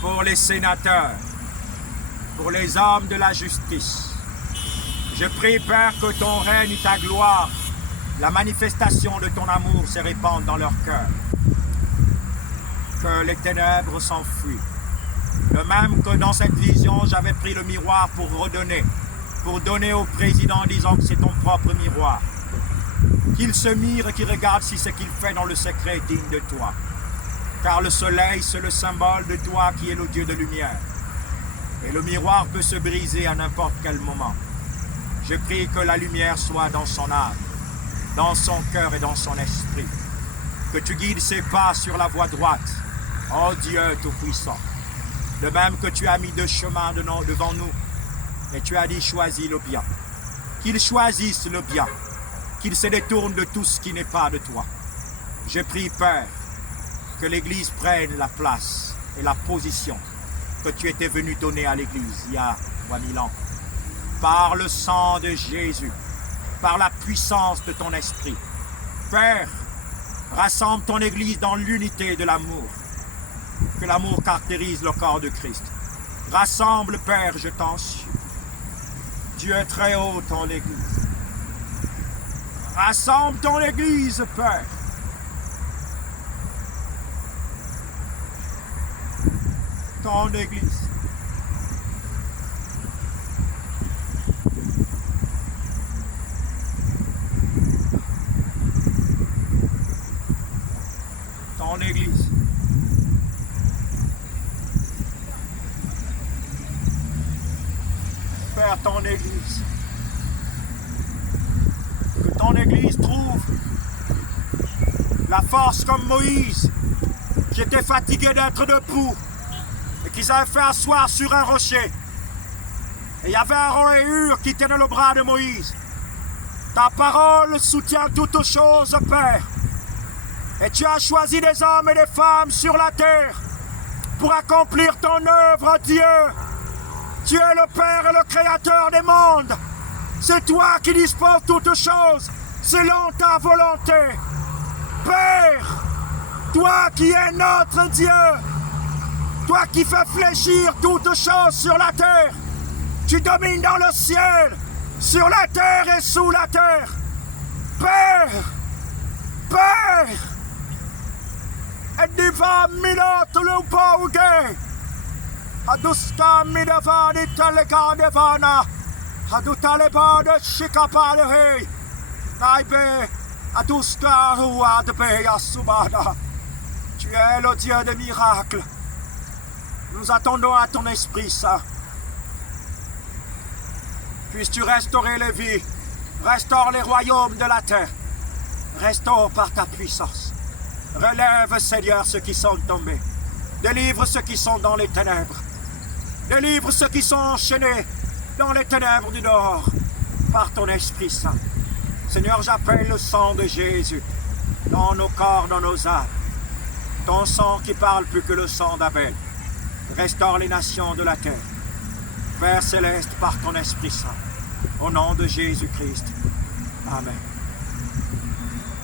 pour les sénateurs, pour les hommes de la justice. Je prie, Père, que ton règne et ta gloire, la manifestation de ton amour se répandent dans leur cœur. Que les ténèbres s'enfuient. De même que dans cette vision, j'avais pris le miroir pour redonner, pour donner au président disant que c'est ton propre miroir. Qu'il se mire et qu'il regarde si ce qu'il fait dans le secret est digne de toi. Car le soleil, c'est le symbole de toi qui est le Dieu de lumière. Et le miroir peut se briser à n'importe quel moment. Je prie que la lumière soit dans son âme, dans son cœur et dans son esprit. Que tu guides ses pas sur la voie droite, ô Dieu Tout-Puissant. De même que tu as mis deux chemins devant nous, et tu as dit choisis le bien. Qu'il choisisse le bien, qu'il se détourne de tout ce qui n'est pas de toi. Je prie, Père, que l'Église prenne la place et la position que tu étais venu donner à l'Église il y a 3000 ans. Par le sang de Jésus, par la puissance de ton esprit. Père, rassemble ton Église dans l'unité de l'amour. Que l'amour caractérise le corps de Christ. Rassemble, Père, je t'en supplie. Dieu très haut, ton Église. Rassemble ton Église, Père. Ton Église. Ton Église. Père, ton Église. Que ton Église trouve la force comme Moïse, qui était fatigué d'être debout et qui s'avait fait asseoir sur un rocher. Et il y avait Aaron et Hur qui tenaient le bras de Moïse. Ta parole soutient toutes choses, Père. Et tu as choisi des hommes et des femmes sur la terre pour accomplir ton œuvre, Dieu. Tu es le Père et le Créateur des mondes. C'est toi qui disposes toutes choses selon ta volonté. Père, toi qui es notre Dieu, toi qui fais fléchir toutes choses sur la terre, tu domines dans le ciel, sur la terre et sous la terre. Père, Père, et diva minot le pauge, aduska midavani talega devana, adutaleba de shikapa de hei, naibe, aduska hua de beya subada. Tu es le Dieu des miracles. Nous attendons à ton Esprit Saint. Puisses-tu restaurer les vies, restaure les royaumes de la terre, restaure par ta puissance. Relève, Seigneur, ceux qui sont tombés. Délivre ceux qui sont dans les ténèbres. Délivre ceux qui sont enchaînés dans les ténèbres du dehors par ton Esprit Saint. Seigneur, j'appelle le sang de Jésus dans nos corps, dans nos âmes. Ton sang qui parle plus que le sang d'Abel. Restaure les nations de la terre. Père céleste, par ton Esprit Saint. Au nom de Jésus-Christ. Amen.